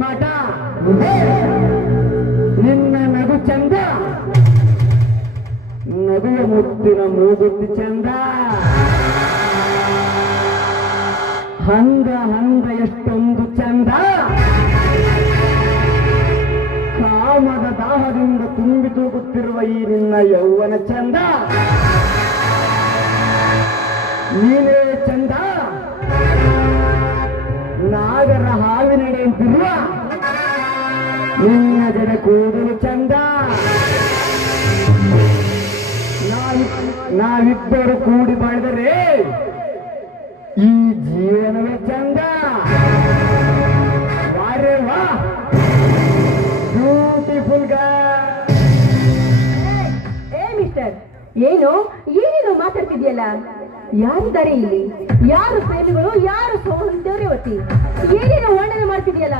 ಮಾಟ ನಿನ್ನ ನಗು ಚಂದ? ನಗುವ ಮುತ್ತಿನ ಮೂಗುತ್ತಿ ಚಂದ? ಹಂಗ ಹಂಗ ಎಷ್ಟೊಂದು ಚಂದ? ಕಾಮದ ದಾಹದಿಂದ ತುಂಬಿ ತೂಗುತ್ತಿರುವ ಈ ನಿನ್ನ ಯೌವನ ಚಂದ? ನೀನೇ ಚಂದ ನಾಗರ ಹಾವಿನಡೆಯಂತಿರುವ ನಿನ್ನ ಜನ ಕೂದಲು ಚಂದ. ನಾವಿ- ನಾವಿಬ್ಬರು ಕೂಡಿ ಬಾಳಿದರೆ ಈ ಜೀವನವೇ ಚಂದ. ವಾರೆ ವಾ. ಬ್ಯೂಟಿಫುಲ್ ಏ ಮಿಸ್ಟರ್ ಏನು? ಏನೇನು ಮಾತಾಡ್ತಿದ್ಯಲ್ಲ ಯಾರಿದ್ದಾರೆ ಇಲ್ಲಿ? ಯಾರು ಪ್ರೇಮಿಗಳು? ಏನೇನು ವರ್ಣನೆ ಮಾಡ್ತಿದ್ಯಲ್ಲ